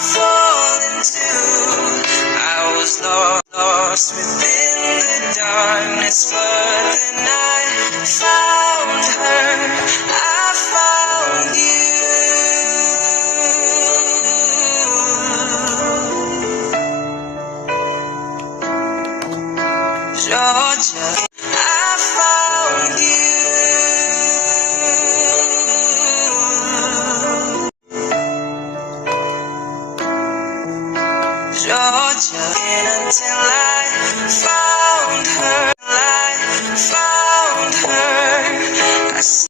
fallen too. I was lost within the darkness, but then I found